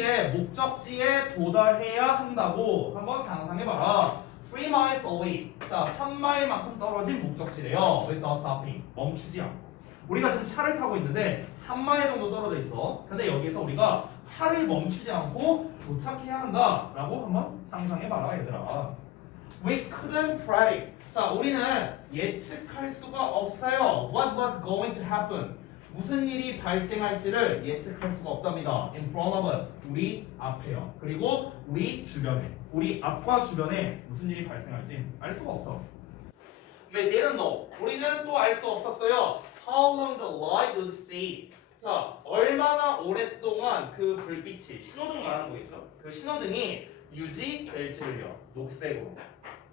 우리의 목적지에 도달해야 한다고 한번 상상해봐라. 3 miles away. 자, 3마일만큼 떨어진 목적지래요. without stopping. 멈추지 않고. 우리가 지금 차를 타고 있는데 3마일 정도 떨어져 있어. 근데 여기서 우리가 차를 멈추지 않고 도착해야 한다라고 한번 상상해봐라, 얘들아. We couldn't predict. 자, 우리는 예측할 수가 없어요. What was going to happen? 무슨 일이 발생할지를 예측할 수가 없답니다. In front of us. 우리 앞에요. 그리고 우리 주변에. 우리 앞과 주변에 무슨 일이 발생할지 알 수가 없어. We didn't know. 우리는 또 알 수 없었어요. How long the light would stay. 자, 얼마나 오랫동안 그 불빛이, 신호등 말하는 거겠죠? 그 신호등이 유지될지를요. 녹색으로.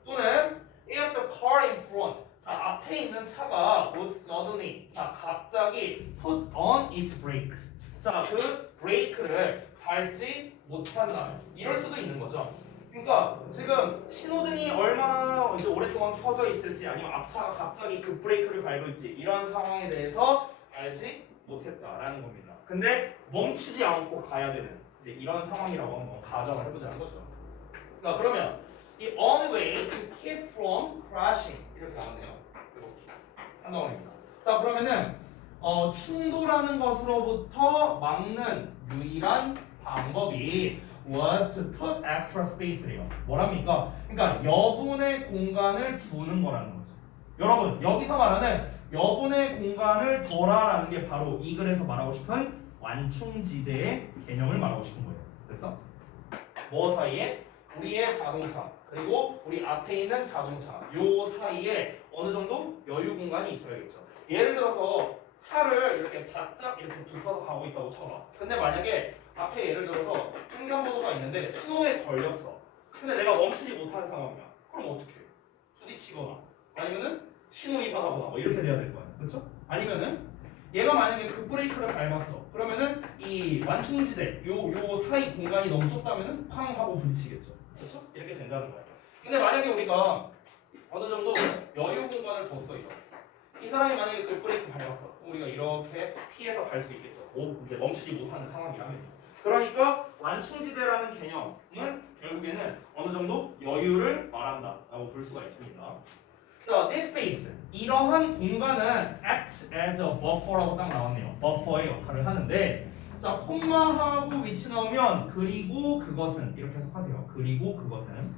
또는 if the car in front. 자, 앞에 있는 차가 would suddenly. 자, 갑자기 put on its brakes. 자, 그 브레이크를 밟지 못한다면 이럴 수도 있는 거죠. 그러니까 지금 신호등이 얼마나 이제 오랫동안 켜져 있을지 아니면 앞차가 갑자기 그 브레이크를 밟을지 이런 상황에 대해서 알지 못했다라는 겁니다. 근데 멈추지 않고 가야 되는 이제 이런 상황이라고 한번 가정을 해보자는 거죠. 자, 그러면 The only way to keep from crashing 이렇게 나왔네요. 이렇게 한 덩어리입니다. 자, 그러면은 충돌하는 것으로부터 막는 유일한 방법이 was to put extra space래요. 뭐랍니까? 그러니까 여분의 공간을 두는 거라는 거죠. 여러분, 여기서 말하는 여분의 공간을 둬라라는 게 바로 이 글에서 말하고 싶은 완충지대의 개념을 말하고 싶은 거예요. 그래서 뭐 사이에? 우리의 자동차 그리고 우리 앞에 있는 자동차 요 사이에 어느 정도 여유 공간이 있어야겠죠. 예를 들어서 차를 이렇게 바짝 이렇게 붙어서 가고 있다고 쳐봐. 근데 만약에 앞에 예를 들어서 횡단보도가 있는데 신호에 걸렸어. 근데 내가 멈추지 못하는 상황이야. 그럼 어떻게 해? 부딪히거나 아니면은 신호 위반하거나 뭐 이렇게 돼야 될 거 아니야. 그렇죠? 아니면은 얘가 만약에 그 브레이크를 밟았어. 그러면은 이 완충지대 요 사이 공간이 너무 좁다면은 쾅 하고 부딪히겠죠. 그렇죠? 이렇게 된다는 거야. 근데 만약에 우리가 어느 정도 여유 공간을 뒀어 이거. 이 사람이 만약에 그 브레이크 밟았어. 우리가 이렇게 피해서 갈 수 있겠죠. 이제 멈추지 못하는 상황이라면. 그러니까 완충지대라는 개념은 결국에는 어느 정도 여유를 말한다라고 볼 수가 있습니다. 자, this space 이러한 공간은 act as a buffer라고 딱 나왔네요. buffer의 역할을 하는데, 자, 콤마하고 위치 나오면 그리고 그것은 이렇게 해석하세요. 그리고 그것은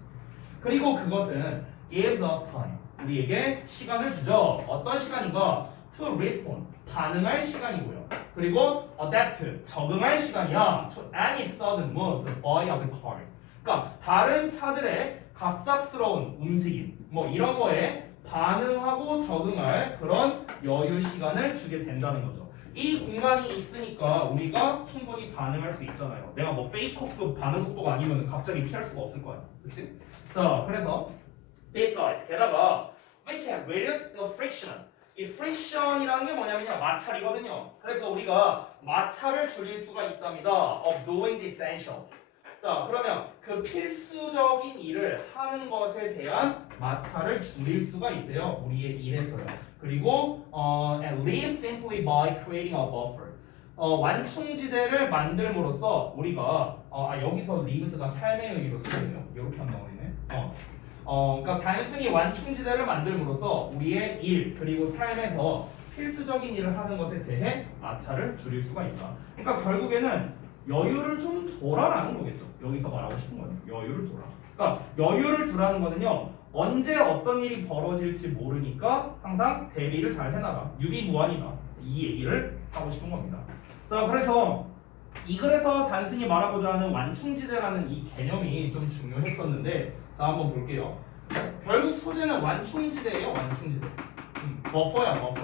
gives us time. 우리에게 시간을 주죠. 어떤 시간인가? To respond. 반응할 시간이고요. 그리고 adapt. 적응할 시간이야. To any sudden moves by other cars. 그러니까 다른 차들의 갑작스러운 움직임, 뭐 이런 거에 반응하고 적응할 그런 여유 시간을 주게 된다는 거죠. 이 공간이 있으니까 우리가 충분히 반응할 수 있잖아요. 내가 뭐 페이커급 반응 속도가 아니면 갑자기 피할 수가 없을 거야. 그렇지? 자, 그래서 besides 게다가 we can reduce the friction. 이 friction이라는 게 뭐냐면요, 마찰이거든요. 그래서 우리가 마찰을 줄일 수가 있답니다. of doing the essential. 자, 그러면 그 필수적인 일을 하는 것에 대한 마찰을 줄일 수가 있대요. 우리의 일에서요. 그리고 and live simply by creating a buffer. 완충지대를 만들므로써 우리가 여기서 lives가 삶의 의미로 쓰거든요. 이렇게 한다고 했네. 그러니까 단순히 완충지대를 만들므로써 우리의 일 그리고 삶에서 필수적인 일을 하는 것에 대해 마찰을 줄일 수가 있다. 그러니까 결국에는 여유를 좀 둬라라는 거겠죠. 여기서 말하고 싶은 거예요. 여유를 둬라. 그러니까 여유를 두라는 거는요. 언제 어떤 일이 벌어질지 모르니까 항상 대비를 잘 해놔라. 유비무환이다. 이 얘기를 하고 싶은 겁니다. 자, 그래서 이 글에서 단순히 말하고자 하는 완충지대라는 이 개념이 좀 중요했었는데, 자, 한번 볼게요. 결국 소재는 완충지대예요. 완충지대. 버퍼야, 버퍼.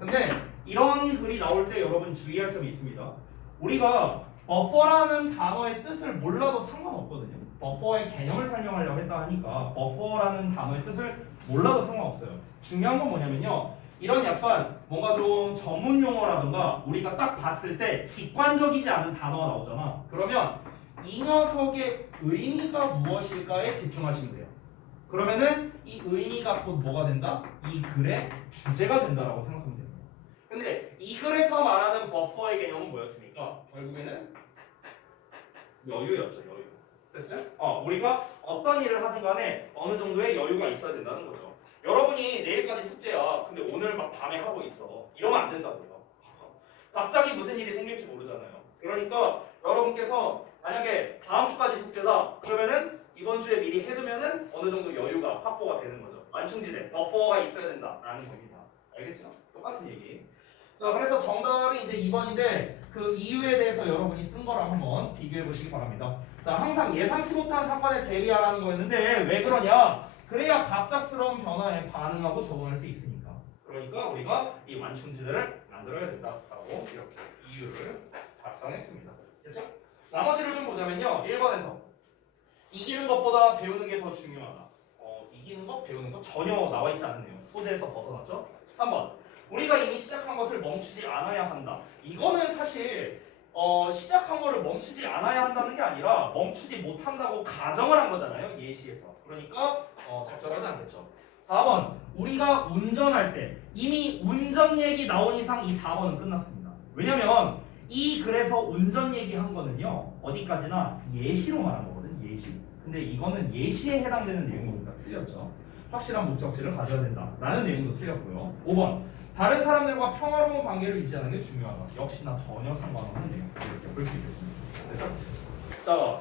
근데 이런 글이 나올 때 여러분 주의할 점이 있습니다. 우리가 버퍼라는 단어의 뜻을 몰라도 상관없거든요. 버퍼의 개념을 설명하려고 했다 하니까 버퍼라는 단어의 뜻을 몰라도 상관없어요. 중요한 건 뭐냐면요. 이런 약간 뭔가 좀 전문 용어라든가 우리가 딱 봤을 때 직관적이지 않은 단어가 나오잖아. 그러면 이 녀석의 의미가 무엇일까에 집중하시면 돼요. 그러면은 이 의미가 곧 뭐가 된다? 이 글의 주제가 된다라고 생각하면 됩니다. 근데 이 글에서 말하는 버퍼의 개념은 뭐였습니까? 결국에는 여유였죠, 여유. 됐어요? 우리가 어떤 일을 하든 간에 어느 정도의 여유가 있어야 된다는 거죠. 여러분이 내일까지 숙제야. 근데 오늘 막 밤에 하고 있어. 이러면 안 된다고요. 갑자기 무슨 일이 생길지 모르잖아요. 그러니까 여러분께서 만약에 다음 주까지 숙제다. 그러면은 이번 주에 미리 해두면은 어느 정도 여유가 확보가 되는 거죠. 완충지대, 버퍼가 있어야 된다라는 겁니다. 알겠죠? 똑같은 얘기. 자, 그래서 정답이 이제 2번인데 그 이유에 대해서 여러분이 쓴 거랑 한번 비교해 보시기 바랍니다. 자, 항상 예상치 못한 사건에 대비하라는 거였는데 왜 그러냐? 그래야 갑작스러운 변화에 반응하고 적응할 수 있으니까. 그러니까 우리가 이 완충지대를 만들어야 된다라고 이렇게 이유를 작성했습니다. 그렇죠? 나머지를 좀 보자면요. 1번에서 이기는 것보다 배우는 게 더 중요하다. 이기는 것, 배우는 것 전혀 나와 있지 않은 내용. 소재에서 벗어났죠? 3번. 우리가 이미 시작한 것을 멈추지 않아야 한다. 이거는 사실 시작한 거를 멈추지 않아야 한다는 게 아니라 멈추지 못한다고 가정을 한 거잖아요. 예시에서. 그러니까 적절하지 않겠죠. 4번. 우리가 운전할 때 이미 운전 얘기 나온 이상 이 4번은 끝났습니다. 왜냐면 이 글에서 운전 얘기한 거는요. 어디까지나 예시로 말한 거거든. 예시. 근데 이거는 예시에 해당되는 내용이니까 틀렸죠. 확실한 목적지를 가져야 된다라는 내용도 틀렸고요. 5번. 다른 사람들과 평화로운 관계를 유지하는 게 중요하다. 역시나 전혀 상관없는 내용 이렇게 볼 수 있겠습니다. 그렇죠? 자,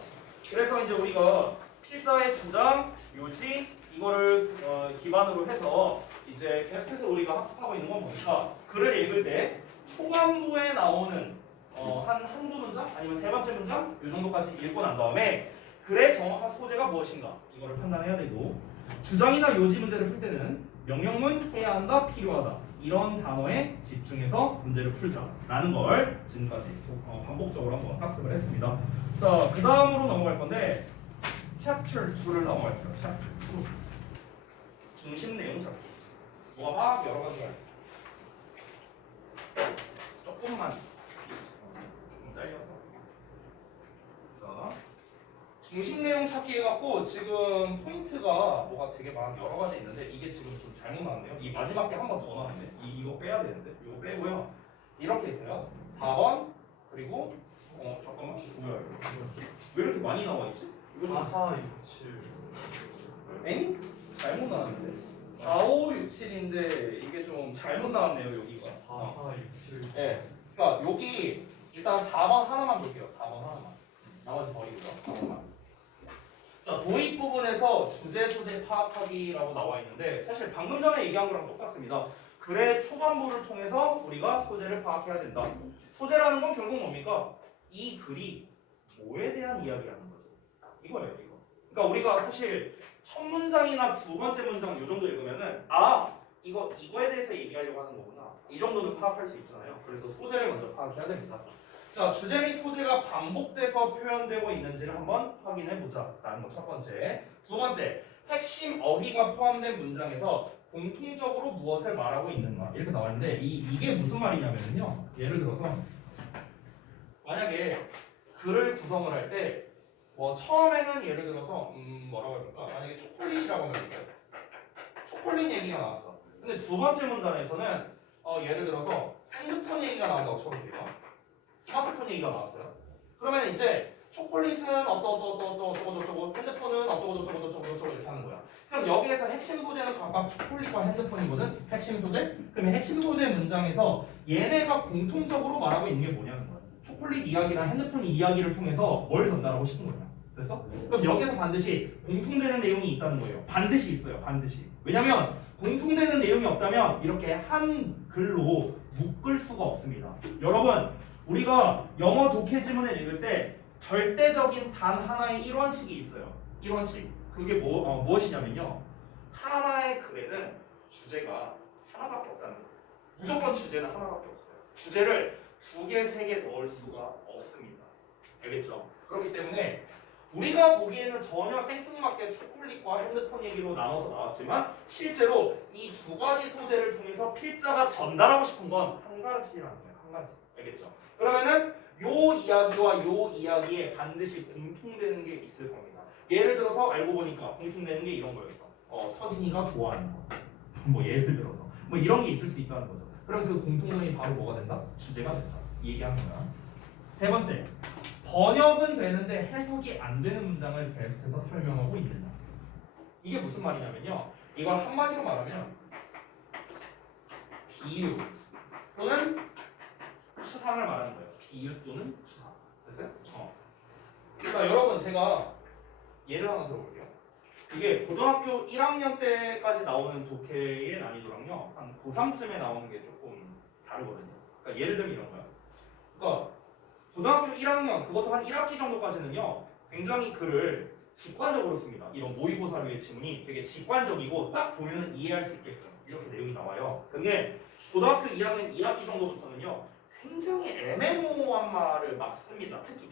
그래서 이제 우리가 필자의 주장, 요지 이거를 기반으로 해서 이제 계속해서 우리가 학습하고 있는 건 뭐니까 글을 읽을 때 초반부에 나오는 한두 문장 아니면 세 번째 문장 이 정도까지 읽고 난 다음에 글의 정확한 소재가 무엇인가 이거를 판단해야 되고 주장이나 요지 문제를 풀 때는 명령문 해야 한다 필요하다 이런 단어에 집중해서 문제를 풀자라는 걸 지금까지 반복적으로 한번 학습을 했습니다. 자, 그 다음으로 넘어갈 건데 Chapter 2를 넘어갈게요. Chapter 2 중심 내용 찾기. 뭐가 막 여러 가지가 있어요. 조금만 좀 잘려서. 자, 중심 내용 찾기 해갖고 지금 포인트가 뭐가 되게 막 여러 가지 있는데 이게 지금 좀 잘못 나왔네요. 이 마지막 게 한 번 더 나왔네. 이거 빼야 되는데 이거 빼고요. 이렇게 있어요. 4번 그리고 잠깐만 뭐야 왜 이렇게 많이 나와 있지? 4, 4, 6, 7. 엥? 잘못 나왔는데 4, 5, 6, 7인데 이게 좀 잘못 나왔네요 여기가. 4, 4, 6, 7. 네. 그러니까 여기 일단 4번 하나만 볼게요. 4번 하나만. 나머지 버리고요. 4번만. 자, 도입 부분에서 주제 소재 파악하기라고 나와 있는데 사실 방금 전에 얘기한 거랑 똑같습니다. 글의 초반부를 통해서 우리가 소재를 파악해야 된다. 소재라는 건 결국 뭡니까? 이 글이 뭐에 대한 이야기라는 거죠. 이거예요, 이거. 그러니까 우리가 사실 첫 문장이나 두 번째 문장 요 정도 읽으면은 이거에 대해서 얘기하려고 하는 거구나. 이 정도는 파악할 수 있잖아요. 그래서 소재를 먼저 파악해야 됩니다. 자, 주제 및 소재가 반복돼서 표현되고 있는지를 한번 확인해 보자라는 거 첫 번째. 두 번째, 핵심 어휘가 포함된 문장에서 공통적으로 무엇을 말하고 있는가 이렇게 나와 있는데 이게 무슨 말이냐면요. 예를 들어서 만약에 글을 구성을 할 때 뭐 처음에는 예를 들어서 뭐라고 해볼까? 만약에 초콜릿이라고 하면 될까요? 초콜릿 얘기가 나왔어. 근데 두 번째 문단에서는 예를 들어서 핸드폰 얘기가 나온다고 쳐볼게요. 스마트폰 얘기가 나왔어요. 그러면 이제 초콜릿은 어쩌고 핸드폰은 어쩌고 이렇게 하는 거야. 그럼 여기에서 핵심 소재는 각각 초콜릿과 핸드폰이거든. 핵심 소재? 그러면 핵심 소재 문장에서 얘네가 공통적으로 말하고 있는 게 뭐냐는 거야. 초콜릿 이야기랑 핸드폰 이야기를 통해서 뭘 전달하고 싶은 거냐. 됐어? 그럼 여기서 반드시 공통되는 내용이 있다는 거예요. 반드시 있어요. 반드시. 왜냐면 공통되는 내용이 없다면 이렇게 한 글로 묶을 수가 없습니다. 여러분 우리가 영어 독해 지문을 읽을 때 절대적인 단 하나의 일원칙이 있어요. 일원칙. 그게 무엇이냐면요. 하나의 글에는 주제가 하나밖에 없다는 거예요. 무조건 주제는 하나밖에 없어요. 주제를 두 개, 세 개 넣을 수가 없습니다. 알겠죠? 그렇기 때문에 우리가 보기에는 전혀 생뚱맞게 초콜릿과 핸드폰 얘기로 나눠서 나왔지만 실제로 이 두 가지 소재를 통해서 필자가 전달하고 싶은 건 한 가지라는 거예요. 한 가지. 알겠죠? 그러면은 요 이야기와 요 이야기에 반드시 공통되는 게 있을 겁니다. 예를 들어서 알고 보니까 공통되는 게 이런 거였어. 서진이가 좋아하는 거. 뭐 예를 들어서 뭐 이런 게 있을 수 있다는 거죠. 그럼 그 공통점이 바로 뭐가 된다? 주제가 된다. 이 얘기하는 거야. 세 번째, 번역은 되는데 해석이 안 되는 문장을 계속해서 설명하고 있는다. 이게 무슨 말이냐면요. 이걸 한마디로 말하면 비유 또는 추상을 말하는 거예요. 비유 또는 추상. 됐어요? 그러니까 여러분 제가 예를 하나 들어볼게요. 이게 고등학교 1학년 때까지 나오는 독해의 난이도랑요 한 고3쯤에 나오는 게 조금 다르거든요. 그러니까 예를 들면 이런 거예요. 그러니까 고등학교 1학년 그것도 한 1학기 정도까지는요 굉장히 글을 직관적으로 씁니다. 이런 모의고사류의 지문이 되게 직관적이고 딱 보면 이해할 수 있게끔 이렇게 내용이 나와요. 근데 고등학교 2학년 2학기 정도부터는요 굉장히 애매모호한 말을 막 씁니다. 특히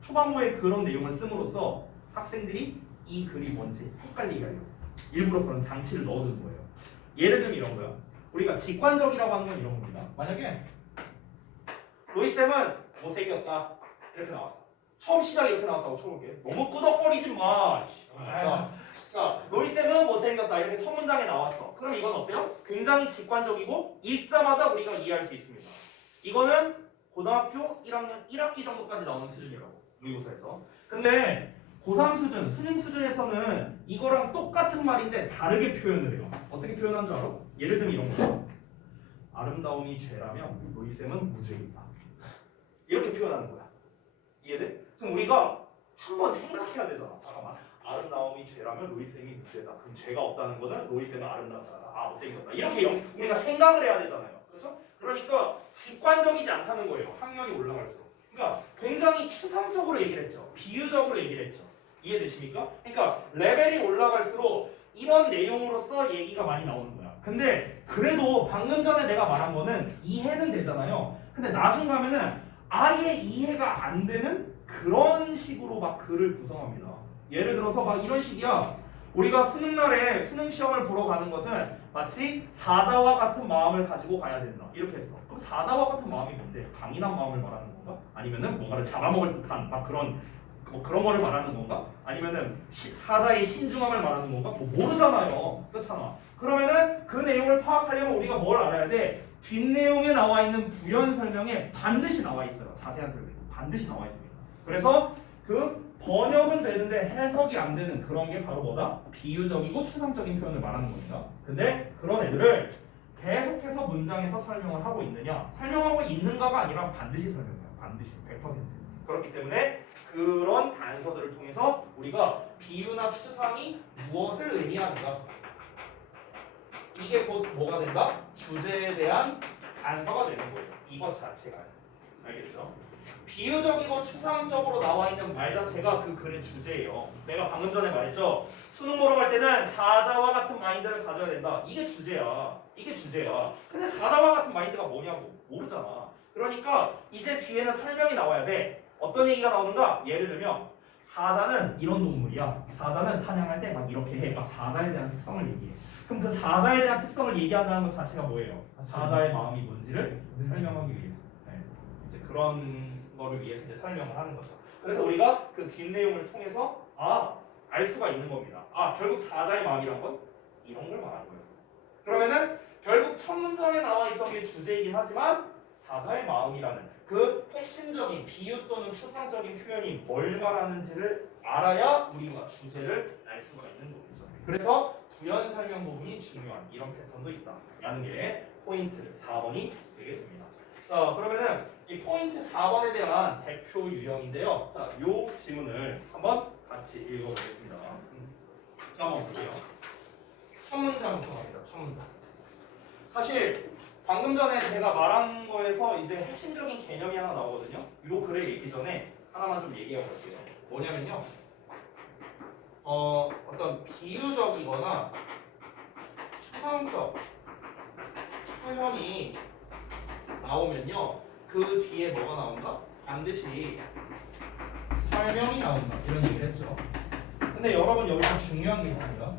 초반부에 그런 내용을 씀으로써 학생들이 이 글이 뭔지 헷갈리게 하려고 일부러 그런 장치를 넣어두는 거예요. 예를 들면 이런 거야. 우리가 직관적이라고 하는 건 이런 겁니다. 만약에 로이쌤은 못생겼다 이렇게 나왔어. 처음 시작이 이렇게 나왔다고 쳐볼게. 너무 끄덕거리지 마. 그러니까 로이쌤은 못생겼다 이렇게 첫 문장에 나왔어. 그럼 이건 어때요? 굉장히 직관적이고 읽자마자 우리가 이해할 수 있습니다. 이거는 고등학교 1학년 1학기 정도까지 나오는 수준이라고 모의고사에서. 근데 고3 수준, 수능 수준에서는 이거랑 똑같은 말인데 다르게 표현을 해요. 어떻게 표현한 줄 알아? 예를 들면 이런 거죠. 아름다움이 죄라면 로이쌤은 무죄이다. 이렇게 표현하는 거야. 이해돼? 그럼 우리가 한번 생각해야 되잖아. 잠깐만. 아름다움이 죄라면 로이쌤이 무죄다. 그럼 죄가 없다는 거는 로이쌤은 아름답잖아. 아 못생겼다. 이렇게 우리가 생각을 해야 되잖아요. 그렇죠? 그러니까 직관적이지 않다는 거예요. 학년이 올라갈수록. 그러니까 굉장히 추상적으로 얘기를 했죠. 비유적으로 얘기를 했죠. 이해되십니까? 그러니까 레벨이 올라갈수록 이런 내용으로서 얘기가 많이 나오는 거야. 근데 그래도 방금 전에 내가 말한 거는 이해는 되잖아요. 근데 나중 가면은 아예 이해가 안 되는 그런 식으로 막 글을 구성합니다. 예를 들어서 막 이런 식이야. 우리가 수능날에 수능 시험을 보러 가는 것은 마치 사자와 같은 마음을 가지고 가야 된다. 이렇게 했어. 그럼 사자와 같은 마음이 뭔데? 강인한 마음을 말하는 건가? 아니면은 뭔가를 잡아먹을 듯한 막 그런 거를 말하는 건가? 아니면은 사자의 신중함을 말하는 건가? 뭐 모르잖아요. 그렇잖아. 그러면은 그 내용을 파악하려면 우리가 뭘 알아야 돼? 뒷내용에 나와 있는 부연 설명에 반드시 나와 있어요. 자세한 설명이 반드시 나와 있습니다. 그래서 그 번역은 되는데 해석이 안 되는 그런 게 바로 뭐다? 비유적이고 추상적인 표현을 말하는 겁니다. 근데 그런 애들을 계속해서 문장에서 설명을 하고 있느냐? 설명하고 있는가가 아니라 반드시 설명해요. 반드시 100%. 그렇기 때문에 그런 단서들을 통해서 우리가 비유나 추상이 무엇을 의미하는가? 이게 곧 뭐가 된다? 주제에 대한 단서가 되는 거예요. 이것 자체가. 알겠죠? 비유적이고 추상적으로 나와 있는 말 자체가 그 글의 주제예요. 내가 방금 전에 말했죠. 수능 보러 갈 때는 사자와 같은 마인드를 가져야 된다. 이게 주제야. 이게 주제야. 근데 사자와 같은 마인드가 뭐냐고 모르잖아. 그러니까 이제 뒤에는 설명이 나와야 돼. 어떤 얘기가 나오는가? 예를 들면 사자는 이런 동물이야. 사자는 사냥할 때 막 이렇게 해. 막 사자에 대한 특성을 얘기해. 그럼 그 사자에 대한 특성을 얘기한다는 것 자체가 뭐예요? 사자의 마음이 뭔지를 설명하기 위해서. 네. 이제 그런 거를 위해서 이제 설명을 하는 거죠. 그래서 우리가 그 뒷내용을 통해서 알 수가 있는 겁니다. 결국 사자의 마음이란 건 이런 걸 말하는 거예요. 그러면은 결국 첫 문장에 나와 있던 게 주제이긴 하지만 사자의 마음이라는 그 핵심적인 비유 또는 추상적인 표현이 뭘 말하는지를 알아야 우리가 주제를 알 수가 있는 거죠. 그래서 부연 설명 부분이 중요한 이런 패턴도 있다라는 게 포인트 4번이 되겠습니다. 자, 그러면은 이 포인트 4번에 대한 대표 유형인데요. 자, 요 지문을 한번 같이 읽어보겠습니다. 자, 한번 볼게요. 첫 문장부터 갑니다. 첫 문장. 사실 방금 전에 제가 말한 거에서 이제 핵심적인 개념이 하나 나오거든요. 요 글을 읽기 전에 하나만 좀 얘기해 볼게요. 뭐냐면요. 어떤 비유적이거나 추상적 표현이 나오면요. 그 뒤에 뭐가 나온다? 반드시 설명이 나온다. 이런 얘기를 했죠. 근데 여러분 여기서 중요한 게 있습니다.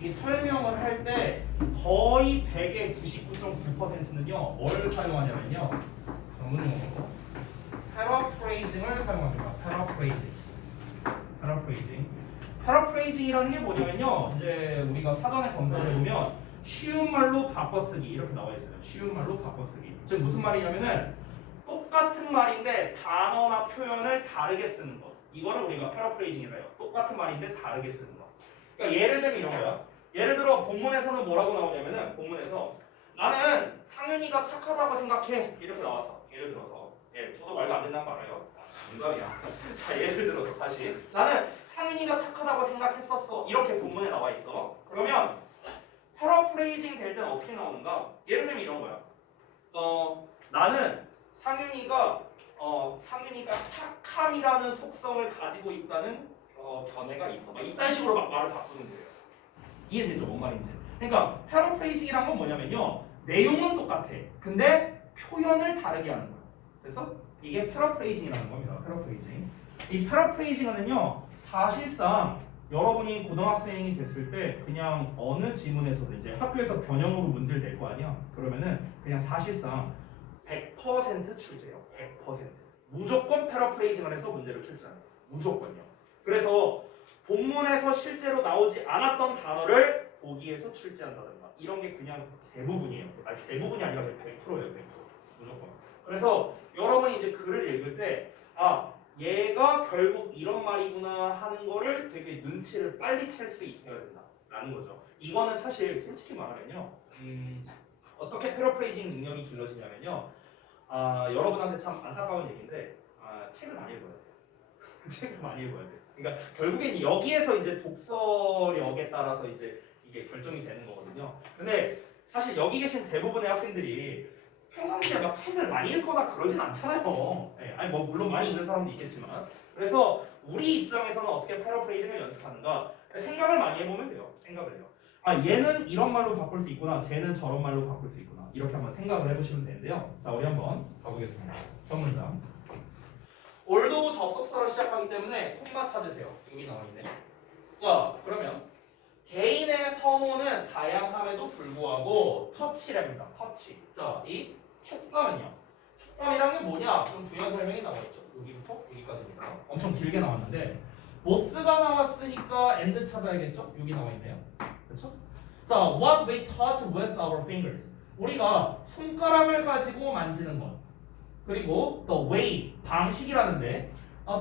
이 설명을 할 때 거의 100의 99.9%는요. 뭘 사용하냐면요. 전문용어로 패러프레이징을 사용합니다. 패러프레이징이라는 게 뭐냐면요. 이제 우리가 사전에 검사를 해보면 쉬운 말로 바꿔쓰기 이렇게 나와 있어요. 쉬운 말로 바꿔쓰기. 즉 무슨 말이냐면은 똑같은 말인데 단어나 표현을 다르게 쓰는 것. 이거를 우리가 패러프레이징이라 해요. 똑같은 말인데 다르게 쓰는 것. 그러니까 예를 들면 이런 거야. 예를 들어 본문에서는 뭐라고 나오냐면은 본문에서 나는 상윤이가 착하다고 생각해 이렇게 나왔어. 예를 들어서 저도 말도 안 된다는 거 알아요. 정답이야. 자 예를 들어서 다시 나는 상윤이가 착하다고 생각했었어 이렇게 본문에 나와 있어. 그러면 패러프레이징 될 때는 어떻게 나오는가? 예를 들면 이런 거야. 나는 상윤이가 착함이라는 속성을 가지고 있다는 견해가 있어. 막 이딴 식으로 막 말을 바꾸는 거예요. 이해되죠? 뭔 말인지. 그러니까 패러프레이징이란 건 뭐냐면요. 내용은 똑같아. 근데 표현을 다르게 하는 거야. 그래서 이게 패러프레이징이라는 겁니다. 패러프레이징. 이 패러프레이징은요. 사실상 여러분이 고등학생이 됐을 때 그냥 어느 지문에서도 이제 학교에서 변형으로 문제를 낼 거 아니야. 그러면은 그냥 사실상 100% 출제요. 100%. 무조건 패러프레이징을 해서 문제를 출제하는 거예요. 무조건요. 그래서 본문에서 실제로 나오지 않았던 단어를 보기에서 출제한다든가 이런 게 그냥 대부분이에요. 아니 대부분이 아니라 100%예요. 100%. 무조건. 그래서 여러분이 이제 글을 읽을 때 얘가 결국 이런 말이구나 하는 거를 되게 눈치를 빨리 챌 수 있어야 된다라는 거죠. 이거는 사실 솔직히 말하면요. 어떻게 패러프레이징 능력이 길러지냐면요. 여러분한테 참 안타까운 얘기인데 책을 많이 읽어야 돼요. 책을 많이 읽어야 돼요. 그러니까 결국엔 여기에서 이제 독서력에 따라서 이제 이게 결정이 되는 거거든요. 근데 사실 여기 계신 대부분의 학생들이 평상시에 막 책을 많이 읽거나 그러진 않잖아요. 아니 뭐 물론 많이 읽는 사람도 있겠지만 그래서 우리 입장에서는 어떻게 패러프레이징을 연습하는가 생각을 많이 해보면 돼요. 생각을 해요. 얘는 이런 말로 바꿀 수 있구나. 쟤는 저런 말로 바꿀 수 있구나. 이렇게 한번 생각을 해보시면 되는데요. 자 우리 한번 가보겠습니다. 첫 문장. 올도 접속사로 시작하기 때문에 콤마 찾으세요. 여기 나와 있네. 자 그러면 개인의 선호는 다양함에도 불구하고 터치랍니다. 터치. 자, 이 촉감은요. 촉감이란 게 뭐냐? 좀 부연 설명이 나와 있죠. 여기부터 여기까지입니다. 엄청 길게 나왔는데 both가 나왔으니까 and 찾아야겠죠? 여기 나와 있네요. 그렇죠? 자, what we touch with our fingers. 우리가 손가락을 가지고 만지는 것. 그리고 the way 방식이라는데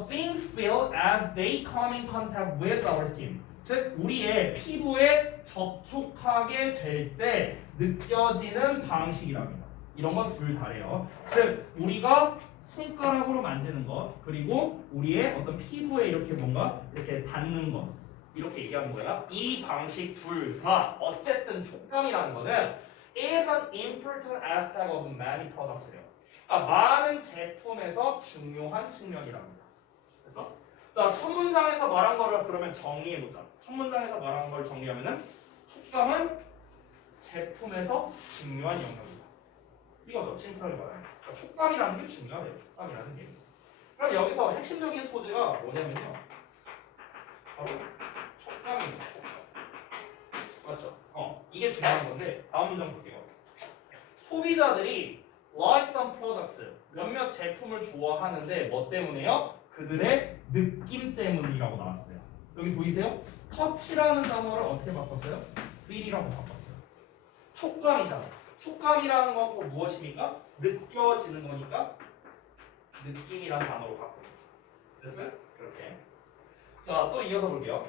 things feel as they come in contact with our skin. 즉 우리의 피부에 접촉하게 될 때 느껴지는 방식이랍니다. 이런 건 둘 다래요. 즉 우리가 손가락으로 만지는 것 그리고 우리의 어떤 피부에 이렇게 뭔가 이렇게 닿는 것 이렇게 얘기하는 거야. 이 방식 둘 다 어쨌든 촉감이라는 거는 is an important aspect of many products래요. 많은 제품에서 중요한 측면이랍니다. 그래서 자, 첫 문장에서 말한 거를 그러면 정리해보자. 첫 문장에서 말한 걸 정리하면은 촉감은 제품에서 중요한 영역이다. 이거죠. 심플하게 말하면. 그러니까 촉감이라는 게 중요하대요. 촉감이라는 게. 그럼 여기서 핵심적인 소재가 뭐냐면요. 바로 촉감입니다. 촉감. 맞죠? 이게 중요한 건데 다음 문장 볼게요. 소비자들이 like some products 몇몇 제품을 좋아하는데 뭐 때문에요? 그들의 느낌 때문이라고 나왔어요. 여기 보이세요? 터치라는 단어를 어떻게 바꿨어요? feel이라고 바꿨어요. 촉감이잖아. 촉감이라는 건 또 무엇입니까? 느껴지는 거니까 느낌이라는 단어로 바꿔요. 됐어요? 이렇게. 자, 또 이어서 볼게요.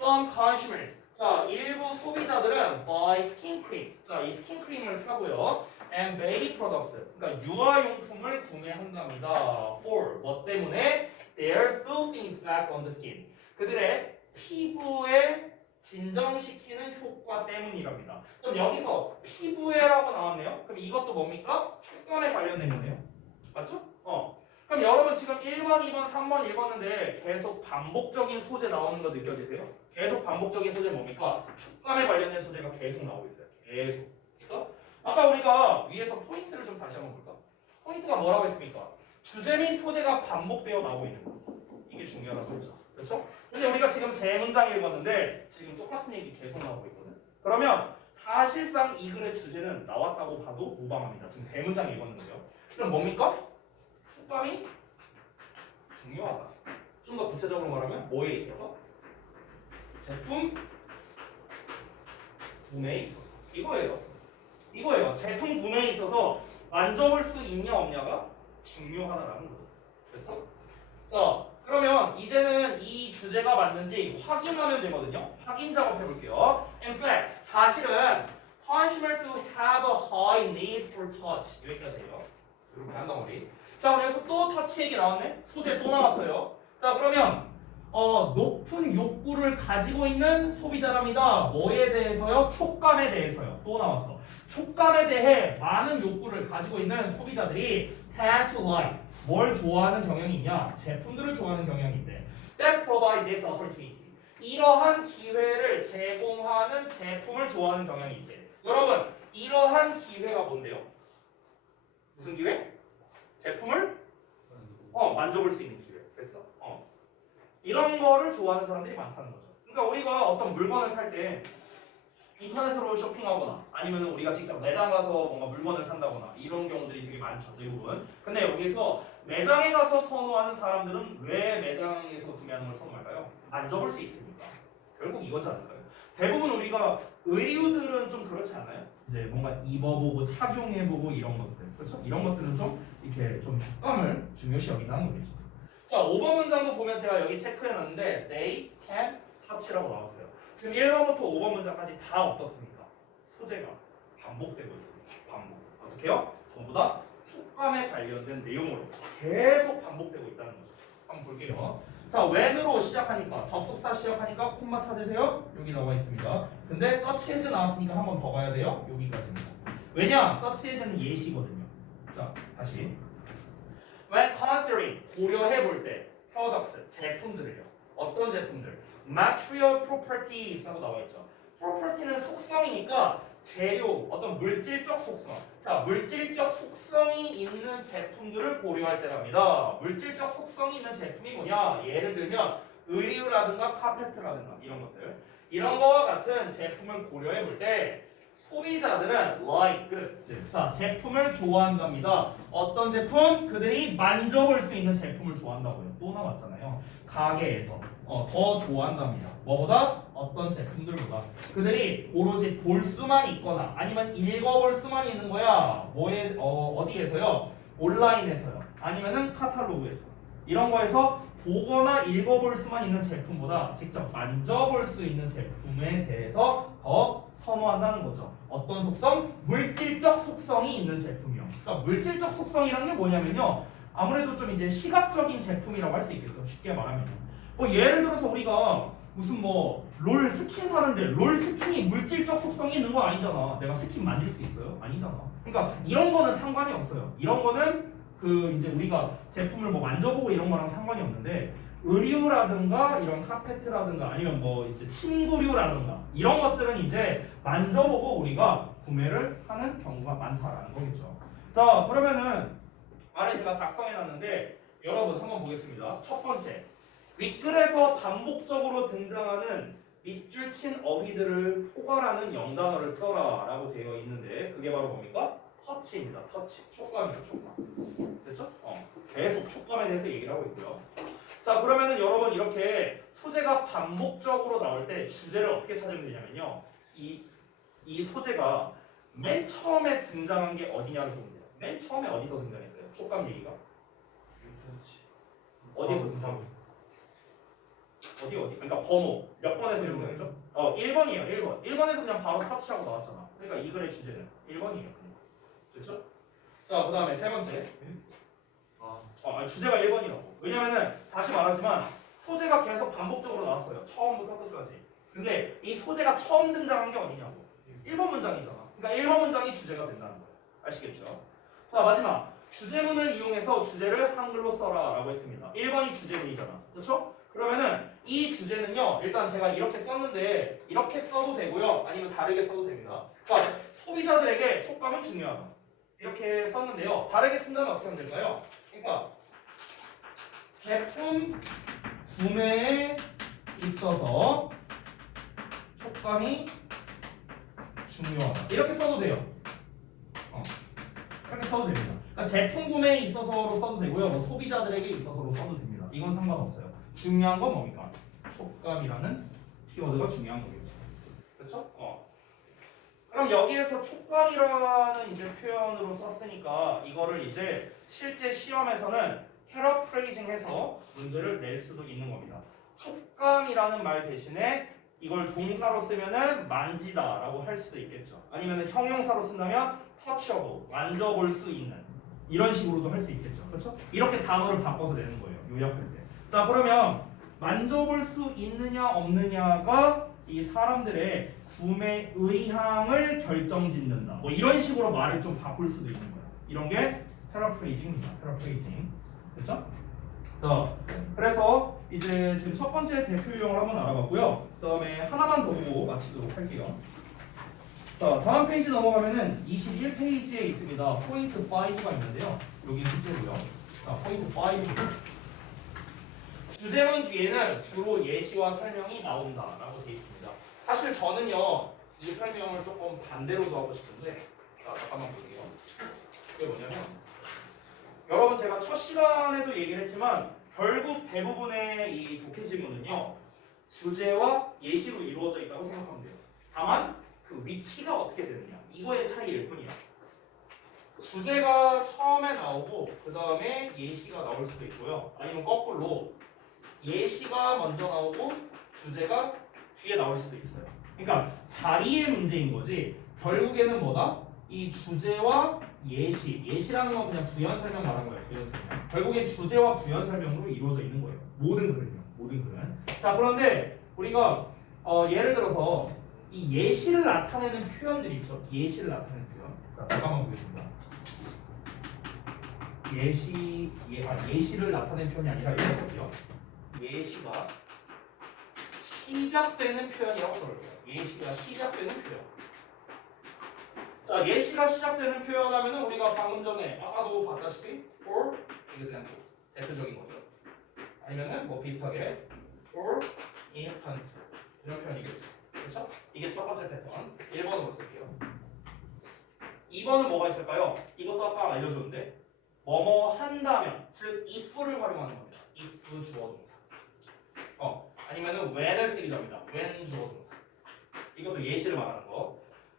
Some consumers. 자, 일부 소비자들은 buy skin creams. 자, 이 스킨 크림을 사고요. And baby products. 그러니까 유아용품을 구매한답니다. For 뭐 때문에? Their soothing effect on the skin. 그들의 피부에 진정시키는 효과 때문이랍니다. 그럼 여기서 피부에라고 나왔네요. 그럼 이것도 뭡니까? 촉감에 관련된 거네요. 맞죠? 그럼 여러분 지금 1번, 2번, 3번 읽었는데 계속 반복적인 소재 나오는 거 느껴지세요? 계속 반복적인 소재 뭡니까? 촉감에 관련된 소재가 계속 나오고 있어요. 계속. 그래서 아까 우리가 위에서 포인트를 좀 다시 한번 볼까? 포인트가 뭐라고 했습니까? 주제 및 소재가 반복되어 나오고 있는 거. 이게 중요하다고 했죠. 그렇죠? 근데 우리가 지금 세 문장 읽었는데 지금 똑같은 얘기 계속 나오고 있거든. 그러면 사실상 이 글의 주제는 나왔다고 봐도 무방합니다. 지금 세 문장 읽었는데요. 그럼 뭡니까? 촉감이 중요하다. 좀 더 구체적으로 말하면 뭐에 있어서? 제품 구매에 있어서. 이거예요. 제품 구매에 있어서 만져볼 수 있냐 없냐가 중요하다라는 거죠. 됐어? 자, 그러면 이제는 이 주제가 맞는지 확인하면 되거든요. 확인 작업 해볼게요. In fact, 사실은 consumers who have a high need for touch 여기까지예요. 이렇게 한 덩어리. 자, 그래서 또 터치 얘기 나왔네. 소재 또 나왔어요. 자, 그러면 높은 욕구를 가지고 있는 소비자랍니다. 뭐에 대해서요? 촉감에 대해서요. 또 나왔어. 촉감에 대해 많은 욕구를 가지고 있는 소비자들이 tend to like 뭘 좋아하는 경향이 있냐? 제품들을 좋아하는 경향이 있대. That provide this opportunity. 이러한 기회를 제공하는 제품을 좋아하는 경향이 있대. 여러분, 이러한 기회가 뭔데요? 무슨 기회? 제품을 만져볼 수 있는 기회. 됐어? 이런 거를 좋아하는 사람들이 많다는 거죠. 그러니까 우리가 어떤 물건을 살 때 인터넷으로 쇼핑하거나 아니면 우리가 직접 매장 가서 뭔가 물건을 산다거나 이런 경우들이 되게 많죠, 대부분. 근데 여기서 매장에 가서 선호하는 사람들은 왜 매장에서 구매하는 걸 선호할까요? 만져볼 수 있으니까. 결국 이거지 않을까요? 대부분 우리가 의류들은 좀 그렇지 않아요? 이제 뭔가 입어보고 착용해보고 이런 것들, 그렇죠? 이런 것들은 좀 이렇게 좀 촉감을 중요시 여긴다는 거겠죠. 자, 5번 문장도 보면 제가 여기 체크해놨는데 they can touch라고 나왔어요. 지금 1번부터 5번 문장까지 다 어떻습니까? 소재가 반복되고 있습니다. 반복. 어떻게요? 전부 다 촉감에 관련된 내용으로 계속 반복되고 있다는 거죠. 한번 볼게요. 자, when으로 시작하니까 접속사 시작하니까 콤마 찾으세요. 여기 나와 있습니다. 근데 search as 나왔으니까 한 번 더 가야 돼요. 여기까지입니다. 왜냐? search as는 예시거든요. 자, 다시. When considering 고려해 볼 때 products 제품들을요. 어떤 제품들? Material properties라고 나와 있죠. property는 속성이니까 재료, 어떤 물질적 속성. 자, 물질적 속성이 있는 제품들을 고려할 때랍니다. 물질적 속성이 있는 제품이 뭐냐? 예를 들면 의류라든가 카페트라든가 이런 것들. 이런 거와 같은 제품을 고려해 볼 때 소비자들은 like goods. 자, 제품을 좋아한답니다. 어떤 제품? 그들이 만져볼 수 있는 제품을 좋아한다고요. 또 나왔잖아요. 가게에서 더 좋아한답니다. 뭐보다? 어떤 제품들보다. 그들이 오로지 볼 수만 있거나 아니면 읽어볼 수만 있는 거야. 뭐에 어디에서요? 온라인에서요. 아니면은 카탈로그에서. 이런 거에서 보거나 읽어볼 수만 있는 제품보다 직접 만져볼 수 있는 제품에 대해서 더 선호한다는 거죠. 어떤 속성? 물질적 속성이 있는 제품이요. 그러니까 물질적 속성이란 게 뭐냐면요. 아무래도 좀 이제 시각적인 제품이라고 할 수 있겠죠. 쉽게 말하면요. 예를 들어서 우리가 무슨 롤 스킨 사는데 롤 스킨이 물질적 속성이 있는 거 아니잖아. 내가 스킨 만질 수 있어요? 아니잖아. 그러니까 이런 거는 상관이 없어요. 이런 거는 이제 우리가 제품을 만져보고 이런 거랑 상관이 없는데 의류라든가 이런 카페트라든가 아니면 이제 침구류라든가 이런 것들은 이제 만져보고 우리가 구매를 하는 경우가 많다라는 거겠죠. 자, 그러면은 아래 제가 작성해놨는데 여러분 한번 보겠습니다. 첫 번째, 윗글에서 반복적으로 등장하는 밑줄 친 어휘들을 포괄하는 영단어를 써라 라고 되어 있는데 그게 바로 뭡니까? 터치입니다. 터치. 촉감이죠. 촉감. 됐죠? 계속 촉감에 대해서 얘기를 하고 있고요. 자, 그러면은 여러분 이렇게 소재가 반복적으로 나올 때 주제를 어떻게 찾으면 되냐면요. 이 소재가 맨 처음에 등장한 게 어디냐를 보면 돼요. 맨 처음에 어디서 등장했어요? 촉감 얘기가? 어디서 등장했어요? 어디? 그러니까 번호 몇 번에서 등장했죠? 1번이에요. 1번. 1번에서 그냥 바로 터치하고 나왔잖아. 그러니까 이 글의 주제는 1번이에요. 그렇죠? 자, 그 다음에 세 번째. 주제가 1번이라고. 왜냐면은 다시 말하지만 소재가 계속 반복적으로 나왔어요. 처음부터 끝까지. 근데 이 소재가 처음 등장한 게 어디냐고. 1번 문장이잖아. 그러니까 1번 문장이 주제가 된다는 거예요. 아시겠죠? 자, 마지막. 주제문을 이용해서 주제를 한글로 써라 라고 했습니다. 1번이 주제문이잖아. 그렇죠? 그러면은 이 주제는요. 일단 제가 이렇게 썼는데 이렇게 써도 되고요. 아니면 다르게 써도 됩니다. 그러니까 소비자들에게 촉감은 중요하다. 이렇게 썼는데요. 다르게 쓴다면 어떻게 하면 될까요? 그러니까 제품 구매에 있어서 촉감이 중요하다. 이렇게 써도 돼요. 이렇게 써도 됩니다. 그러니까 제품 구매에 있어서로 써도 되고요. 소비자들에게 있어서로 써도 됩니다. 이건 상관없어요. 중요한 건 뭡니까? 촉감이라는 키워드가 중요한 거겠죠. 그렇죠? 그럼 여기에서 촉감이라는 이제 표현으로 썼으니까 이거를 이제 실제 시험에서는 패러프레이징해서 문제를 낼 수도 있는 겁니다. 촉감이라는 말 대신에 이걸 동사로 쓰면은 만지다라고 할 수도 있겠죠. 아니면은 형용사로 쓴다면 touchable, 만져볼 수 있는 이런 식으로도 할 수 있겠죠. 그렇죠? 이렇게 단어를 바꿔서 내는 거예요. 요약할 때. 자, 그러면 만져볼 수 있느냐 없느냐가 이 사람들의 구매 의향을 결정짓는다. 뭐 이런 식으로 말을 좀 바꿀 수도 있는 거예요. 이런 게 패러프레이징입니다. 패러프레이징. 그렇죠? 자, 그래서 이제 지금 첫 번째 대표 유형을 한번 알아봤고요. 그다음에 하나만 더 보고 마치도록 할게요. 자, 다음 페이지 넘어가면은 21페이지에 있습니다. 포인트 5가 있는데요. 여기 숙제고요. 자, 포인트 5. 주제문 뒤에는 주로 예시와 설명이 나온다라고 되어 있습니다. 사실 저는요 이 설명을 조금 반대로도 하고 싶은데, 자 잠깐만 볼게요. 이게 뭐냐면 여러분 제가 첫 시간에도 얘기를 했지만 결국 대부분의 이 독해 지문은요 주제와 예시로 이루어져 있다고 생각하면 돼요. 다만 그 위치가 어떻게 되느냐 이거의 차이일 뿐이야. 주제가 처음에 나오고 그 다음에 예시가 나올 수도 있고요. 아니면 거꾸로 예시가 먼저 나오고 주제가 뒤에 나올 수도 있어요. 그러니까 자리의 문제인 거지 결국에는 뭐다? 이 주제와 예시라는 건 그냥 부연 설명 말한 거예요. 부연 설명. 결국에 주제와 부연 설명으로 이루어져 있는 거예요. 모든 글은요. 모든 글은. 자, 그런데 우리가 예를 들어서 이 예시를 나타내는 표현들이 있죠. 예시를 나타내는 표현. 자, 잠깐만 보겠습니다. 예시를 나타내는 표현이 아니라 이렇게 쓸게요. 예시가 시작되는 표현이라고 써볼게요. 예시가 시작되는 표현. 자, 예시가 시작되는 표현 하면은 우리가 방금 전에 아까도 봤다시피 for example 대표적인 거죠. 아니면은 뭐 비슷하게 for instance 이런 표현이겠죠. 그렇죠? 이게 첫 번째 패턴. 1번으로 쓸게요. 2번은 뭐가 있을까요? 이것도 아까 알려줬는데 뭐뭐 한다면 즉 if를 활용하는 겁니다. if 주어 동사. 아니면은 when을 쓰기도 합니다. when 주어 동사. 이것도 예시를 말하는 거.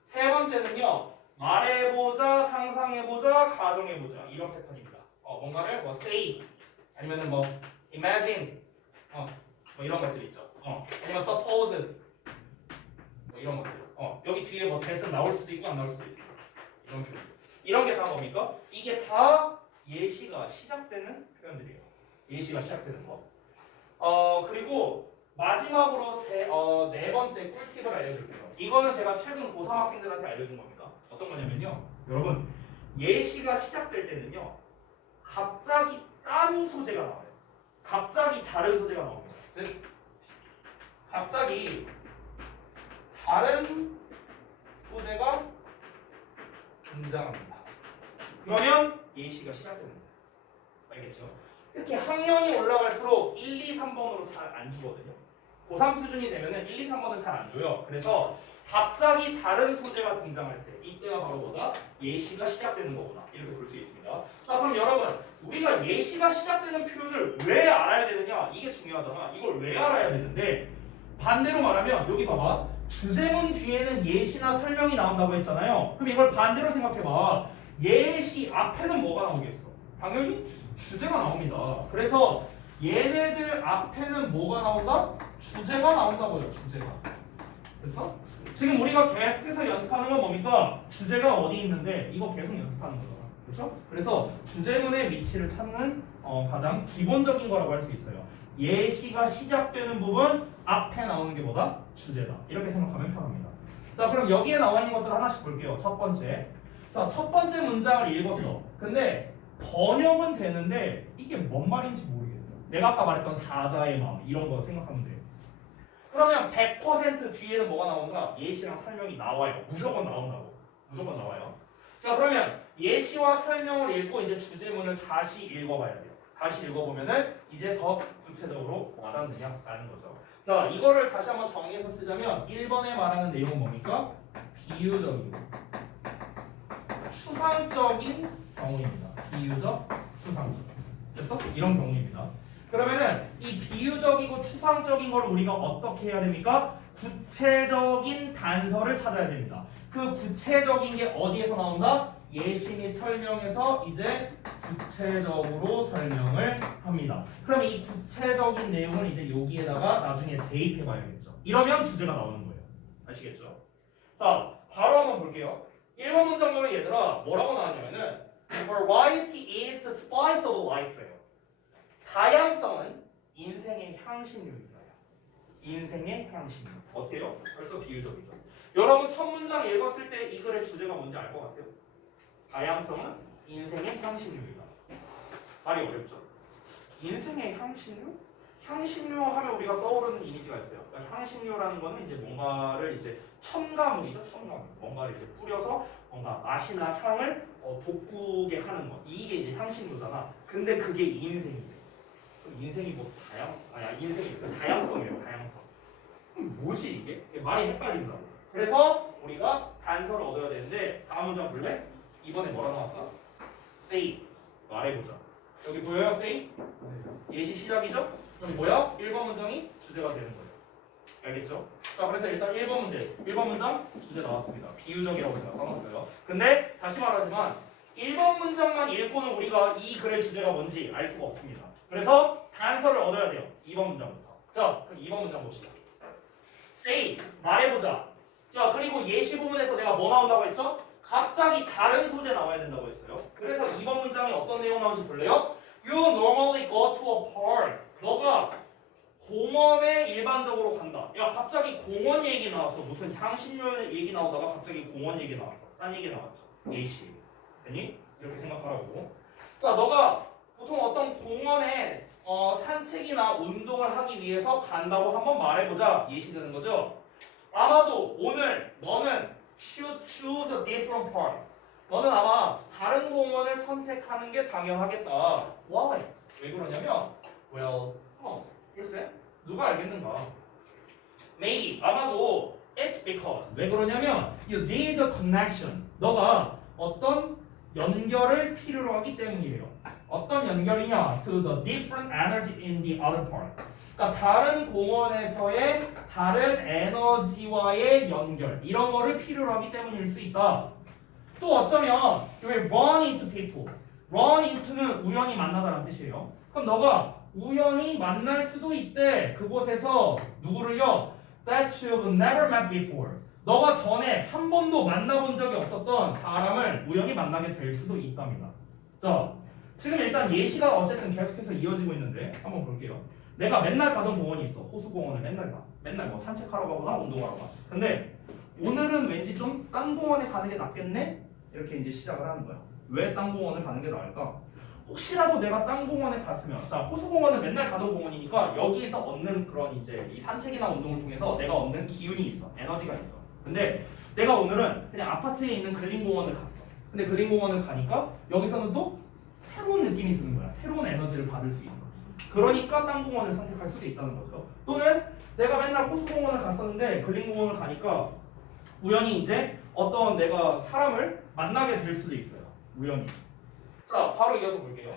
세 번째는요. 말해보자, 상상해보자, 가정해보자 이런 패턴입니다. 뭔가를 뭐 say 아니면은 뭐 imagine 뭐 이런 것들 있죠. 아니면 suppose 뭐 이런 것들. 여기 뒤에 뭐 that은 나올 수도 있고 안 나올 수도 있습니다. 이런 표현. 이런 게 다 뭡니까? 이게 다 예시가 시작되는 표현들이에요. 예시가 시작되는 거. 그리고 마지막으로 네 번째 꿀팁을 알려줄게요. 이거는 제가 최근 고3 학생들한테 알려준 겁니다. 어떤 거냐면요. 여러분, 예시가 시작될 때는요. 갑자기 딴 소재가 나와요. 갑자기 다른 소재가 나옵니다. 즉, 갑자기 다른 소재가 등장합니다. 그러면 예시가 시작됩니다. 알겠죠? 특히 학년이 올라갈수록 1, 2, 3번으로 잘 안 주거든요. 고3 수준이 되면은 1, 2, 3번은 잘 안 줘요. 그래서 갑자기 다른 소재가 등장할 때 이때가 바로 뭐다? 예시가 시작되는 거구나. 이렇게 볼 수 있습니다. 자, 그럼 여러분 우리가 예시가 시작되는 표현을 왜 알아야 되느냐? 이게 중요하잖아. 이걸 왜 알아야 되는데 반대로 말하면 여기 봐봐. 주제문 뒤에는 예시나 설명이 나온다고 했잖아요. 그럼 이걸 반대로 생각해봐. 예시 앞에는 뭐가 나오겠어? 당연히 주제가 나옵니다. 그래서 얘네들 앞에는 뭐가 나온다? 주제가 나온다고요. 주제가. 그래서 지금 우리가 계속해서 연습하는 건 뭡니까? 주제가 어디 있는데 이거 계속 연습하는 거잖아. 그렇죠? 그래서 주제문의 위치를 찾는 가장 기본적인 거라고 할 수 있어요. 예시가 시작되는 부분 앞에 나오는 게 뭐다? 주제다. 이렇게 생각하면 편합니다. 자, 그럼 여기에 나와 있는 것들 하나씩 볼게요. 첫 번째. 자, 첫 번째 문장을 읽었어. 근데 번역은 되는데 이게 뭔 말인지 모르겠어. 내가 아까 말했던 사자의 마음 이런 거 생각하면 돼요. 그러면 100% 뒤에는 뭐가 나온다? 예시랑 설명이 나와요. 무조건 나온다고. 무조건 나와요. 자, 그러면 예시와 설명을 읽고 이제 주제문을 다시 읽어봐야 돼요. 다시 읽어보면은 이제 더 구체적으로 와닿느냐라는 거죠. 자, 이거를 다시 한번 정리해서 쓰자면 1번에 말하는 내용은 뭡니까? 비유적이고 추상적인 경우입니다. 비유적, 추상적. 됐어? 이런 경우입니다. 그러면은 이 비유적이고 추상적인 걸 우리가 어떻게 해야 됩니까? 구체적인 단서를 찾아야 됩니다. 그 구체적인 게 어디에서 나온다? 예시 및 설명에서 이제 구체적으로 설명을 합니다. 그럼 이 구체적인 내용을 이제 여기에다가 나중에 대입해 봐야겠죠. 이러면 주제가 나오는 거예요. 아시겠죠? 자, 바로 한번 볼게요. 1번 문장 보면 얘들아 뭐라고 나왔냐면은 Variety is the spice of life예요. 다양성은 인생의 향신료입니다. 인생의 향신료. 어때요? 벌써 비유적이죠. 여러분 첫 문장 읽었을 때 이 글의 주제가 뭔지 알 것 같아요? 다양성은 인생의 향신료이다. 말이 어렵죠? 인생의 향신료? 향신료 하면 우리가 떠오르는 이미지가 있어요. 그러니까 향신료라는 거는 이제 뭔가를 이제 첨가물이죠, 첨가물. 뭔가를 이제 뿌려서 뭔가 맛이나 향을 돋구게 하는 것. 이게 이제 향신료잖아. 근데 그게 인생이래. 그럼 인생이 뭐 인생이 그 다양성이에요, 다양성. 뭐지 이게? 말이 헷갈린다고. 그래서 우리가 단서를 얻어야 되는데 다음 문장 볼래? 이번에 뭐라 나왔어? say. 말해보자. 여기 보여요, say? 예시 시작이죠? 그럼 뭐야? 1번 문장이 주제가 되는 거예요. 알겠죠? 자, 그래서 일단 1번 문제. 1번 문장 주제 나왔습니다. 비유적이라고 제가 써놨어요. 근데 다시 말하지만 1번 문장만 읽고는 우리가 이 글의 주제가 뭔지 알 수가 없습니다. 그래서 단서를 얻어야 돼요. 2번 문장부터. 자, 그럼 2번 문장 봅시다. say, 말해보자. 자, 그리고 예시 부분에서 내가 뭐 나온다고 했죠? 갑자기 다른 소재 나와야 된다고 했어요. 그래서 2번 문장에 어떤 내용 나오는지 볼래요? You normally go to a park. 너가 공원에 일반적으로 간다. 야, 갑자기 공원 얘기 나왔어. 무슨 향신료 얘기 나오다가 갑자기 공원 얘기 나왔어. 딴 얘기 나왔죠. 예시. 됐니? 이렇게 생각하라고. 자, 너가 보통 어떤 공원에 산책이나 운동을 하기 위해서 간다고 한번 말해보자. 예시되는 거죠? 아마도 오늘 너는 choose a different park. 너는 아마 다른 공원을 선택하는 게 당연하겠다. Why? 왜 그러냐면 well, 글쎄 누가 알겠는가? Maybe 아마도 it's because 왜 그러냐면 you need a connection. 너가 어떤 연결을 필요로 하기 때문이래요. 어떤 연결이냐? To the different energy in the other park. 그러니까 다른 공원에서의 다른 에너지와의 연결 이런 거를 필요로 하기 때문일 수 있다. 또 어쩌면 you will run into people. run into는 우연히 만나다라는 뜻이에요. 그럼 너가 우연히 만날 수도 있대. 그곳에서 누구를요? That you've never met before. 너가 전에 한 번도 만나본 적이 없었던 사람을 우연히 만나게 될 수도 있답니다. 자, 지금 일단 예시가 어쨌든 계속해서 이어지고 있는데 한번 볼게요. 내가 맨날 가던 공원이 있어. 호수공원을 맨날 가. 맨날 뭐 산책하러 가거나 운동하러 가. 근데 오늘은 왠지 좀 딴 공원에 가는 게 낫겠네? 이렇게 이제 시작을 하는 거야. 왜 딴 공원을 가는 게 나을까? 혹시라도 내가 딴 공원에 갔으면, 자, 호수공원은 맨날 가던 공원이니까 여기에서 얻는 그런 이제 이 산책이나 운동을 통해서 내가 얻는 기운이 있어. 에너지가 있어. 근데 내가 오늘은 그냥 아파트에 있는 근린공원을 갔어. 근데 근린공원을 가니까 여기서는 또 새로운 느낌이 드는 거야. 새로운 에너지를 받을 수 있어. 그러니까 딴 공원을 선택할 수도 있다는 거죠. 또는 내가 맨날 호수공원을 갔었는데 근린공원을 가니까 우연히 이제 어떤 내가 사람을 만나게 될 수도 있어요. 우연히. 자, 바로 이어서 볼게요.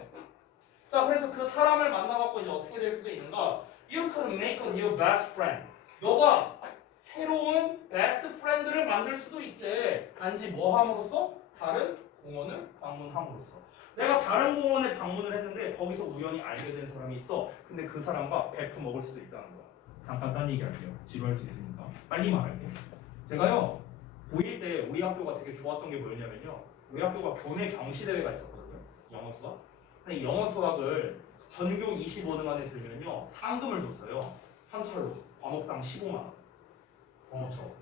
자, 그래서 그 사람을 만나갖고 이제 어떻게 될 수도 있는가? You could make a new best friend. 너가 새로운 베스트 프렌드를 만들 수도 있대. 단지 뭐 함으로써? 다른 공원을 방문함으로써. 내가 다른 공원에 방문을 했는데 거기서 우연히 알게 된 사람이 있어. 근데 그 사람과 베프 먹을 수도 있다는 거야. 잠깐 딴 얘기 할게요. 지루할 수 있으니까. 빨리 말할게요. 제가요, 고1 때 우리 학교가 되게 좋았던 게 뭐였냐면요. 우리 학교가 교내 경시대회가 있었거든요. 영어 수학. 근데 영어 수학을 전교 25등 안에 들면요. 상금을 줬어요. 현찰로. 과목당 15만 원. 그렇죠.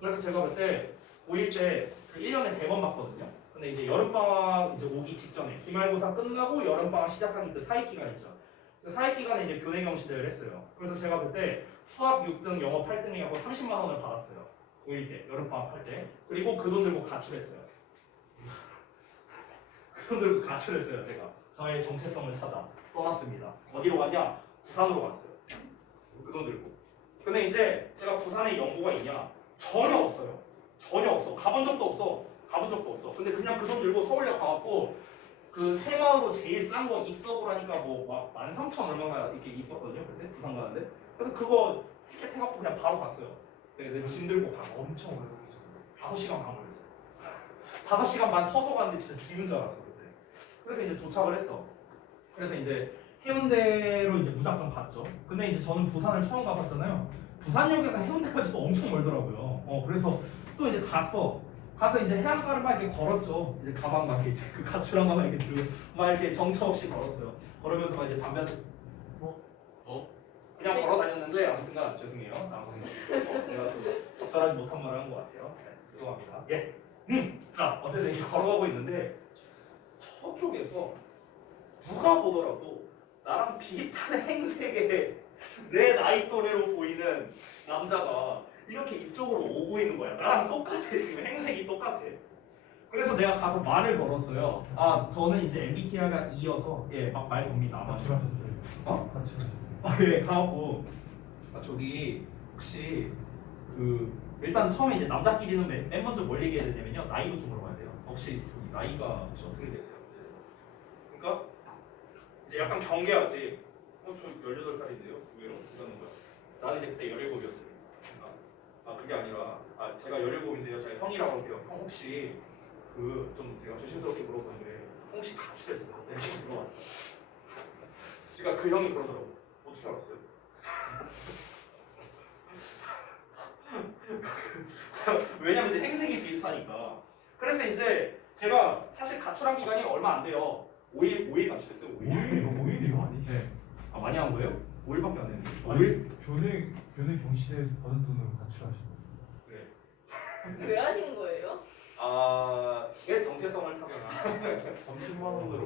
그래서 제가 그때 고1 때 1년에 3번 봤거든요. 근데 이제 여름방학 이제 오기 직전에 기말고사 끝나고 여름방학 시작하는 그 사이 기간 있죠. 그 사이 기간에 이제 교내 경시대회를 했어요. 그래서 제가 그때 수학 6등, 영어 8등 해갖고 30만 원을 받았어요. 고1 때, 여름방학 할 때. 그리고 그 돈 들고 가출했어요. 그 돈 들고 가출했어요, 제가. 저의 정체성을 찾아 떠났습니다. 어디로 갔냐? 부산으로 갔어요. 그 돈 들고. 근데 이제 제가 부산에 연고가 있냐? 전혀 없어요. 전혀 없어. 가본 적도 없어. 근데 그냥 그 돈 들고 서울역 가갖고 그 새마을로 제일 싼 거 입석을 하니까 뭐 13,000 얼마가 이렇게 있었거든요. 그때 부산 가는데. 그래서 그거 티켓 해갖고 그냥 바로 갔어요. 네, 짐 들고 갔어. 엄청 오래 걸리셨네. 5시간 반 걸렸어요. 5시간 반 서서 갔는데 진짜 죽는 줄 알았어 그때. 그래서 이제 도착을 했어. 그래서 이제 해운대로 이제 무작정 갔죠. 근데 이제 저는 부산을 처음 가봤잖아요. 부산역에서 해운대까지도 엄청 멀더라고요. 그래서 또 이제 가서 이제 해안가를 막 이렇게 걸었죠. 이제 가방 막 이렇게 그 가출한 가방 이렇게 들고 막 이렇게 정처 없이 걸었어요. 걸으면서 막 이제 담배 그냥 걸어 다녔는데 아무튼간 죄송해요. 아무튼 내가 좀 적절하지 못한 말을 한 것 같아요. 네, 죄송합니다. 예. 자 어쨌든 이렇게 걸어가고 있는데 저쪽에서 누가 보더라도 나랑 비슷한 행색의 내 나이 또래로 보이는 남자가 이렇게 이쪽으로 오고 있는 거야. 나랑 똑같아 지금 행색이 똑같아. 그래서 내가 가서 말을 걸었어요. 아 저는 이제 MBTI가 E여서 막 말 겁니다. 아마 같이 가셨어요. 어? 같이 가셨어요. 예, 가갖고 저기 혹시 그 일단 처음에 이제 남자끼리는 맨 먼저 뭘 얘기해야 되냐면요 나이부터 물어봐야 돼요. 혹시 저기 나이가 혹시 어떻게 되세요? 그래서 그러니까 이제 약간 경계하지. 저 18살인데요? 의외로 이러는 거야. 나는 이제 그때 17이었어요. 그러니까 그게 아니라 제가 17인데요. 제가 형이라고 할게요. 형 혹시 그 좀 제가 조심스럽게 물어보는데 혹시 가출했어요? 네, 물어봤어. 그러니까 그 형이 그러더라고. 어떻게 알았어요? 왜냐면 이제 행색이 비슷하니까. 그래서 이제 제가 사실 가출한 기간이 얼마 안 돼요. 5일 가출했어요. 5일. 5일이요? 아니. 네. 아 많이 한 거예요? 5일밖에 안 했는데. 5일? 교내 경시대에서 받은 돈으로 가출하신 거예요. 네. 왜 하신 거예요? 왜 정체성을 타거나. 30만 원으로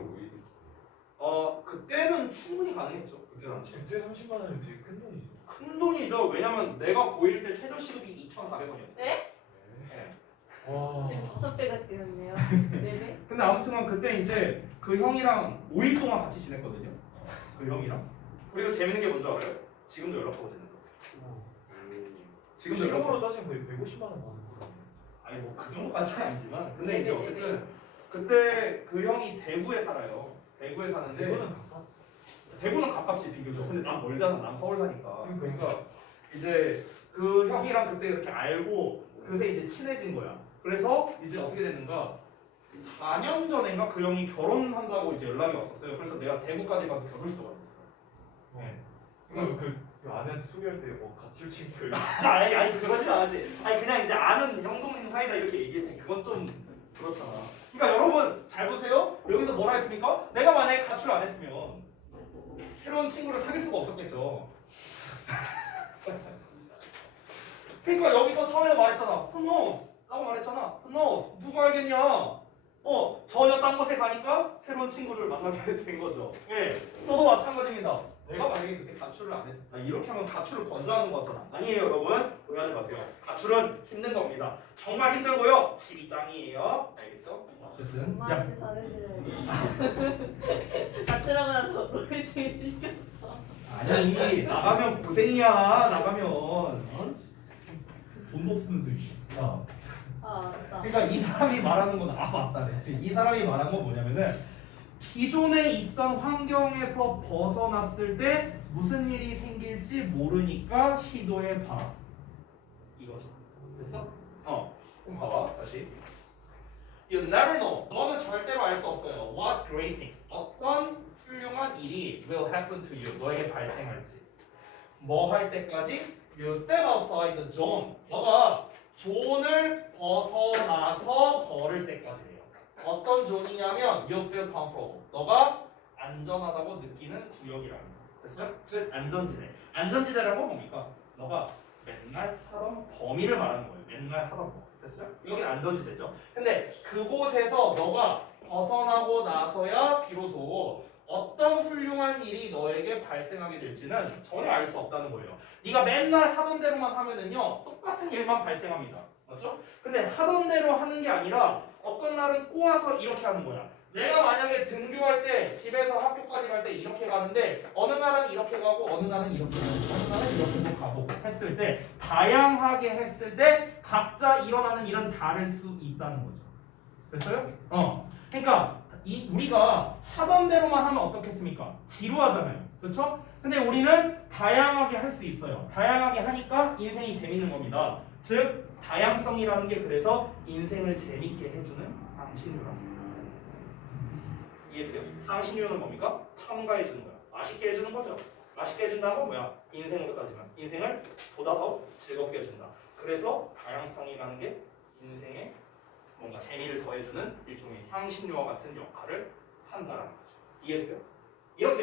5일. 그때는 충분히 가능했죠. 그때 당시. 그때 30만 원이면 되게 큰 돈이죠. 큰 돈이죠. 왜냐면 내가 고1 때 최저 시급이 2,400원이었어요. 네? 네. 와. 지금 5배가 뛰었네요. 네네. 근데 아무튼 그때 이제 그 형이랑 5일 동안 같이 지냈거든요. 그 형이랑. 그리고 재밌는 게 뭔지 알아요? 지금도 연락하고 지낸다. 지금도 지금으로 연락하고. 따지면 거의 150만 원 받는 거예요. 아니 뭐 그 정도까지는 아니지만. 근데 이제 네네네네. 어쨌든 그때 그 형이 대구에 살아요. 대구에 사는데 대구는 가깝. 대구는 가깝지 비교적. 근데 난 멀잖아. 난 서울 사니까. 그러니까. 그러니까 이제 그 형이랑 그때 이렇게 알고 그새 이제 친해진 거야. 그래서 이제 어떻게 됐는가? 4년 전인가 그 형이 결혼한다고 이제 연락이 왔었어요. 그래서 내가 대구까지 가서 결혼식도 갔었어요. 네. 그 아내한테 소개할 때 뭐 가출 친구. 아니 그러진 않았지. 아니 그냥 이제 아는 형 동생 사이다 이렇게 얘기했지. 그건 좀 그렇잖아. 그러니까 여러분 잘 보세요. 여기서 뭐라 했습니까? 내가 만약에 가출 안 했으면 새로운 친구를 사귈 수가 없었겠죠. 그러니까 여기서 처음에 말했잖아. Who knows? 라고 말했잖아. Who knows? 누가 알겠냐? 전혀 딴 곳에 가니까 새로운 친구를 만나게 된 거죠. 예, 저도 마찬가지입니다. 내가 만약에 그때 가출을 안 했어. 이렇게 하면 가출을 권장하는 거 같잖아. 아니에요, 여러분. 오해하지 마세요. 가출은 힘든 겁니다. 정말 힘들고요. 집이 짱이에요. 알겠죠? 어쨌든. 야, 엄마한테 잘해드려야지. 가출하고 나서 로이스를 시켰어. 아니 나가면 고생이야. 나가면 돈도 없으면서 이씨. 야. 아, 맞다. 그러니까 이 사람이 말하는 건 맞다. 이 사람이 말한 건 뭐냐면은 기존에 있던 환경에서 벗어났을 때 무슨 일이 생길지 모르니까 시도해 봐. 이거죠. 됐어? 그럼 봐봐 다시. You never know. 너는 절대로 알 수 없어요. What great things. 어떤 훌륭한 일이 will happen to you. 너에게 발생할지. 뭐 할 때까지? You step outside the zone. 너가 존을 벗어나서 걸을 때까지예요. 어떤 존이냐면 you feel comfortable. 너가 안전하다고 느끼는 구역이라는 거. 됐어요? 즉 안전지대. 안전지대라는 건 뭡니까? 너가 맨날 하던 범위를 말하는 거예요. 맨날 하던 거. 됐어요? 여기 안전지대죠. 근데 그곳에서 너가 벗어나고 나서야 비로소 어떤 훌륭한 일이 너에게 발생하게 될지는 전혀 알 수 없다는 거예요. 네가 맨날 하던 대로만 하면은요 똑같은 일만 발생합니다. 맞죠? 근데 하던 대로 하는 게 아니라 어떤 날은 꼬아서 이렇게 하는 거야. 내가 만약에 등교할 때 집에서 학교까지 갈 때 이렇게 가는데 어느 날은 이렇게 가고 어느 날은 이렇게 가고 어느 날은 이렇게도 가고 했을 때 다양하게 했을 때 각자 일어나는 일은 다를 수 있다는 거죠. 됐어요? 그러니까 우리가 하던 대로만 하면 어떻겠습니까? 지루하잖아요. 그렇죠? 근데 우리는 다양하게 할 수 있어요. 다양하게 하니까 인생이 재밌는 겁니다. 즉 다양성이라는 게 그래서 인생을 재밌게 해주는 향신료라고. 이해돼요? 향신료는 뭡니까? 첨가해주는 거야. 맛있게 해주는 거죠. 맛있게 해준다는 건 뭐야? 인생으로까지만. 인생을 보다 더 즐겁게 해준다. 그래서 다양성이라는 게 인생에 뭔가 재미를 더해주는 일종의 향신료와 같은 역할을 한다라는 거죠. 이해돼요? 이렇게